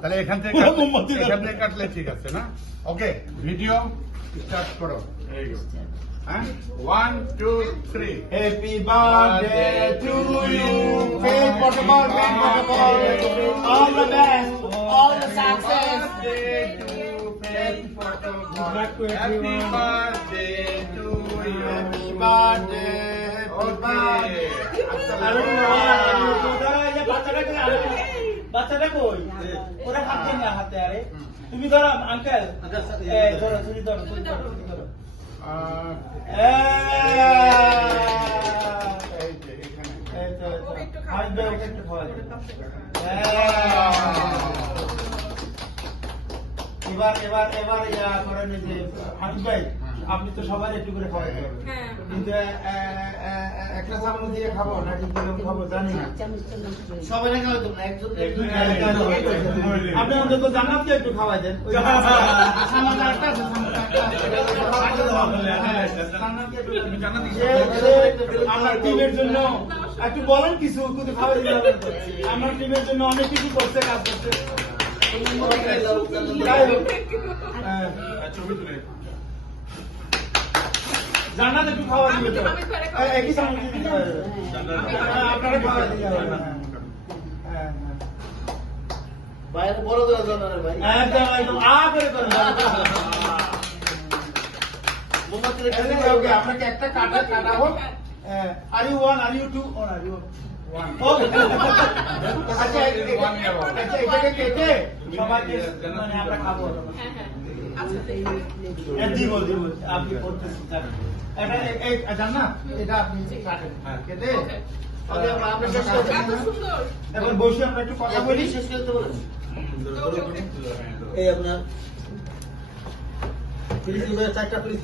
তাহলে এখান থেকে কাটলে ঠিক আছে না? ওকে, ভিডিও স্টার্ট করো। হ্যাঁ, 1 2 3। Happy birthday to you. Faith protocol, all the best, all the success. Happy birthday to you. Happy birthday, happy birthday. বাচ্চাটা কই? ওরা হাত দেন না হাতে, আরে তুমি ধরো আঙ্কেল, ধরো তুমি ধরো। এবার ইয়া করেন যে হামিদ ভাই, আপনি তো সবাই একটু করে খাওয়াই দেবেন, কিন্তু একটা চামচ দিয়ে খাবো না কিন্তু খাবো জানি না, সবাই খাওয়াই দেবো না, একজন আপনি অন্তত জান্নাতকে একটু খাওয়াই দেন। আমার টিমের জন্য একটু বলেন কিছু, কিন্তু খাওয়াই দিতে হবে। আমার টিমের জন্য অনেক কিছু করছে, কাজ করছে। জান্নাত একটু খাওয়া দিবে তো, একই চামচ দিতে হবে, আপনারা খাওয়া দিতে হবে। বাইরে বড় করে জানা রে ভাই, একদম একদম আ করে করেন। আপনাকে একটা কাটা হোক। আর ইউ ওয়ান, আর ইউ টু, আর ইউ ওয়ান। আচ্ছা, এটাকে কেটে সবাইকে মানে আমরা খাবো। দিব আপনি করতেছেন, এটা জান না, এটা আপনি কাটেন কেটে। এখন বসে আমরা একটু কথা বলি। শেষ করতে বলেন এই আপনার 30 চারটা 30